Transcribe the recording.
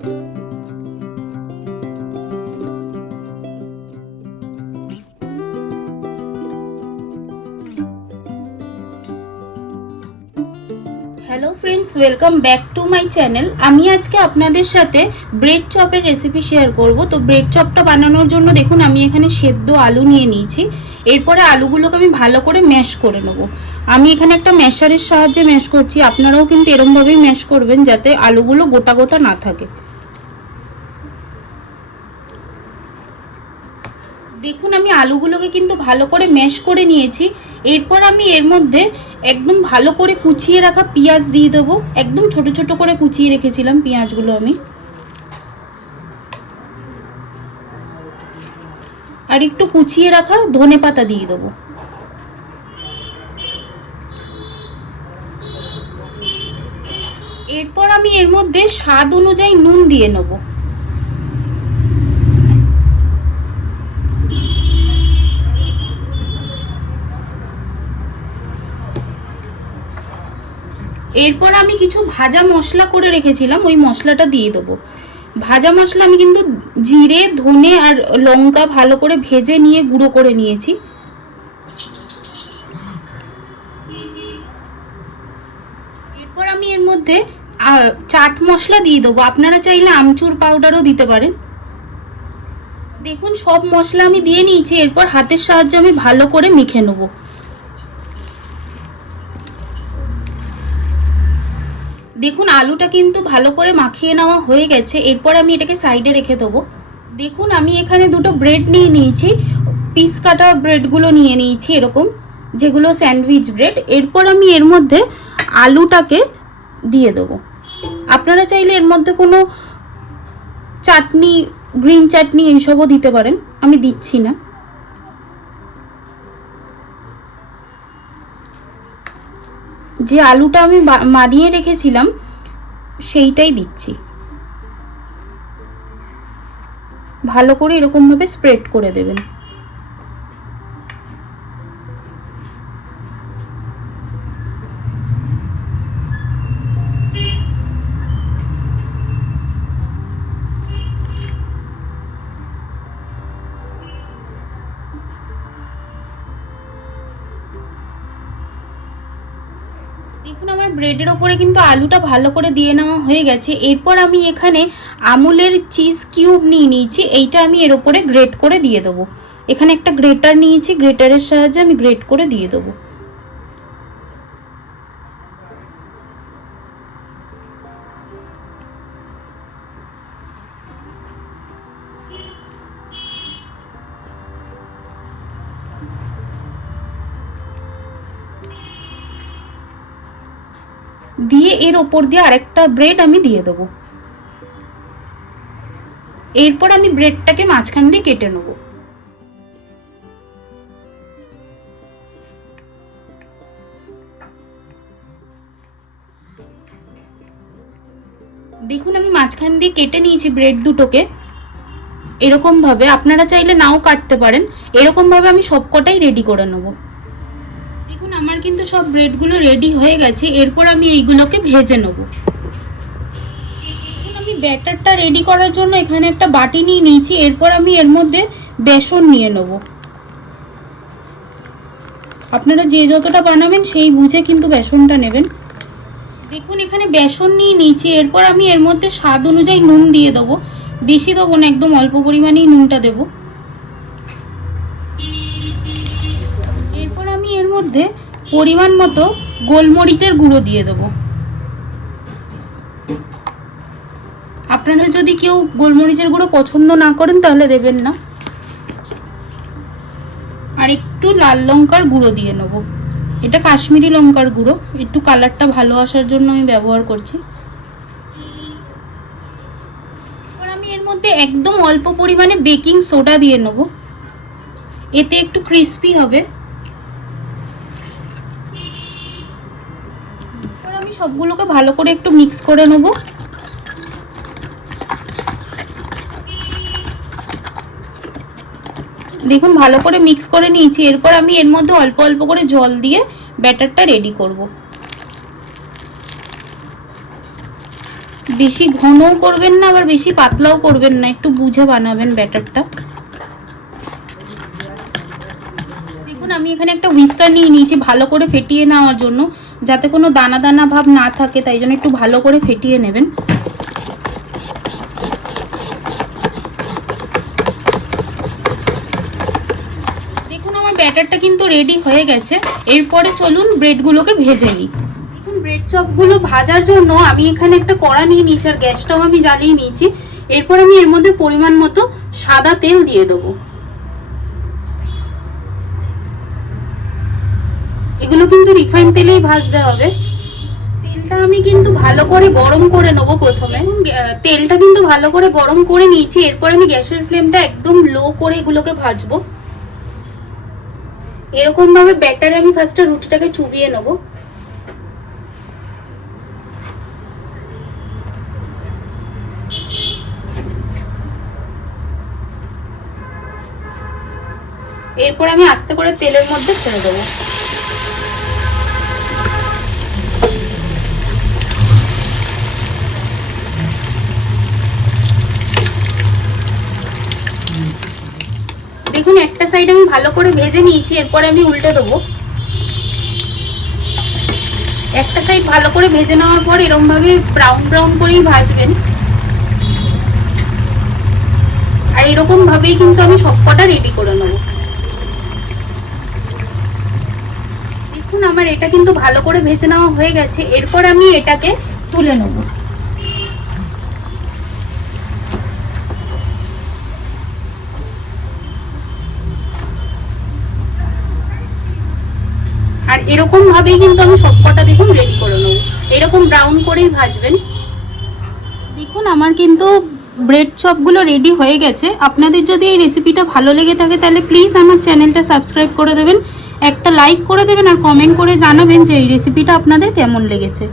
Hello friends welcome back to my channel আমি আজকে আপনাদের সাথে ব্রেড চপের রেসিপি শেয়ার করব। তো ব্রেড চপটা বানানোর জন্য দেখুন, আমি এখানে সেদ্ধ আলু নিয়ে নিয়েছি। এরপরে আলুগুলোকে আমি ভালো করে ম্যাশ করে নেব। আমি এখানে একটা ম্যাশারের সাহায্যে ম্যাশ করছি। আপনারাও কিন্তু এরমভাবেই ম্যাশ করবেন যাতে আলুগুলো গোটা গোটা না থাকে দেখুন আমি আলুগুলোকে কিন্তু ভালো করে ম্যাশ করে নিয়েছি। এরপর আমি এর মধ্যে একদম ভালো করে কুচিয়ে রাখা পেঁয়াজ দিয়ে দেবো। একদম ছোট ছোট করে কুচিয়ে রেখেছিলাম পেঁয়াজগুলো আমি। আর একটু কুচিয়ে রাখা ধনে পাতা দিয়ে দেবো। এরপর আমি এর মধ্যে স্বাদ অনুযায়ী নুন দিয়ে নেব। এরপর আমি কিছু ভাজা মশলা করে রেখেছিলাম, ওই মশলাটা দিয়ে দেবো। ভাজা মশলা আমি কিন্তু জিরে, ধনে আর লঙ্কা ভালো করে ভেজে নিয়ে গুঁড়ো করে নিয়েছি। এরপর আমি এর মধ্যে চাট মশলা দিয়ে দেবো। আপনারা চাইলে আমচুর পাউডারও দিতে পারেন। দেখুন, সব মশলা আমি দিয়ে নিয়েছি, এরপর হাতের সাহায্যে আমি ভালো করে মেখে নেব। দেখুন, আলুটা কিন্তু ভালো করে মাখিয়ে নেওয়া হয়ে গেছে। এরপর আমি এটাকে সাইডে রেখে দেবো। দেখুন, আমি এখানে দুটো ব্রেড নিয়ে নিয়েছি। পিস কাটা ব্রেডগুলো নিয়ে নিয়েছি এরকম, যেগুলো স্যান্ডউইচ ব্রেড। এরপর আমি এর মধ্যে আলুটাকে দিয়ে দেবো। আপনারা চাইলে এর মধ্যে কোনো চাটনি, গ্রিন চাটনি এইসবও দিতে পারেন। আমি দিচ্ছি না। যে আলুটা আমি মারিয়ে রেখেছিলাম সেইটাই দিচ্ছি। ভালো করে এরকমভাবে স্প্রেড করে দেবেন। ব্রেডের ওপরে কিন্তু আলুটা ভালো করে দিয়ে নেওয়া হয়ে গেছে। এরপর আমি এখানে আমুলের চিজ কিউব নিয়ে নিয়েছি। এইটা আমি এর ওপরে গ্রেট করে দিয়ে দেবো। এখানে একটা গ্রেটার নিয়েছি গ্রেটারের সাহায্যে আমি গ্রেট করে দিয়ে দেবো। দিয়ে এর ওপর দিয়ে আরেকটা ব্রেড আমি দিয়ে দেবো। এরপর আমি ব্রেডটাকে মাঝখান দিয়ে কেটে নেব। দেখুন, আমি মাঝখান দিয়ে কেটে নিয়েছি ব্রেড দুটোকে। এরকমভাবে, আপনারা চাইলে নাও কাটতে পারেন। এরকমভাবে আমি সবকটাই রেডি করে নেব। কিন্তু সব ব্রেডগুলো রেডি হয়ে গেছে এরপর আমি এইগুলোকে ভেজে নেব। আমি ব্যাটারটা রেডি করার জন্য এখানে একটা বাটি নিয়ে নিয়েছি এরপর আমি এর মধ্যে বেসন নিয়ে নেব। আপনারা যে যতটা বানাবেন সেই বুঝে কিন্তু বেসনটা নেবেন। দেখুন এখানে বেসন নিয়ে নিয়েছি এরপর আমি এর মধ্যে স্বাদ অনুযায়ী নুন দিয়ে দেবো। বেশি দেবো না একদম অল্প পরিমাণেই নুনটা দেবো। এরপর আমি এর মধ্যে পরিমাণ মতো গোলমরিচের গুঁড়ো দিয়ে দেবো। আপনারা যদি কেউ গোলমরিচের গুঁড়ো পছন্দ না করেন, তাহলে দেবেন না। আর একটু লাল লঙ্কার গুঁড়ো দিয়ে নেব। এটা কাশ্মীরি লঙ্কার গুঁড়ো। একটু কালারটা ভালো আসার জন্য আমি ব্যবহার করছি। আমি এর মধ্যে একদম অল্প পরিমাণে বেকিং সোডা দিয়ে নেব। এতে একটু ক্রিস্পি হবে এবার আমি সবগুলোকে ভালো করে একটু মিক্স করে নেব। দেখুন, ভালো করে মিক্স করে নিয়েছি। এরপর আমি এর মধ্যে অল্প অল্প করে জল দিয়ে ব্যাটারটা রেডি করব। বেশি ঘনও করবেন না, আবার বেশি পাতলাও করবেন না। একটু বুঝে বানাবেন ব্যাটারটা। দেখুন, আমি এখানে একটা হুইস্কার নিয়ে নিয়েছি ভালো করে ফেটিয়ে নেওয়ার জন্য। যাতে কোনো দানা দানা ভাব না থাকে, তাই জন্য একটু ভালো করে ফেটিয়ে নেবেন। দেখুন, আমার ব্যাটারটা কিন্তু রেডি হয়ে গেছে। এরপরে চলুন ব্রেডগুলোকে ভেজে নিই। দেখুন ব্রেড চপগুলো ভাজার জন্য আমি এখানে একটা কড়া নিয়ে নিয়েছি, আর গ্যাসটাও আমি জ্বালিয়ে নিয়েছি। এরপর আমি এর মধ্যে পরিমাণ মতো সাদা তেল দিয়ে দেবো। এগুলো কিন্তু রিফাইন তেলেই ভাজতে হবে। তেলটা আমি কিন্তু ভালো করে গরম করে নেব প্রথমে। তেলটা কিন্তু ভালো করে গরম করে নিয়েছি, এরপর আমি গ্যাসের ফ্লেমটা একদম লো করে এগুলোকে ভাজবো। এরকম ভাবে ব্যাটারে আমি ফার্স্টে রুটিটাকে চুবিয়ে নেব। এরপর আমি আস্তে করে তেলের মধ্যে ছেড়ে দেবো দেখুন একটা সাইড আমি ভালো করে ভেজে নিয়েছি, এরপরে আমি উল্টে দেবো। একটা সাইড ভালো করে ভেজে নেওয়ার পর এরকম ভাবে ব্রাউন ব্রাউন করেই ভাজবেন। আর এরকমভাবেই কিন্তু আমি সবকটা রেডি করে নেব। দেখুন, আমার এটা কিন্তু ভালো করে ভেজে নেওয়া হয়ে গেছে। এরপর আমি এটাকে তুলে নেব। এরকম ভাবেই কিন্তু আমি সবকটা দেখুন রেডি করে নেব। এরকম ব্রাউন করেই ভাজবেন। দেখুন, আমার কিন্তু ব্রেড চপগুলো রেডি হয়ে গেছে। আপনাদের যদি এই রেসিপিটা ভালো লেগে থাকে, তাহলে প্লিজ আমার চ্যানেলটা সাবস্ক্রাইব করে দেবেন। একটা লাইক করে দেবেন আর কমেন্ট করে জানাবেন যে এই রেসিপিটা আপনাদের কেমন লেগেছে।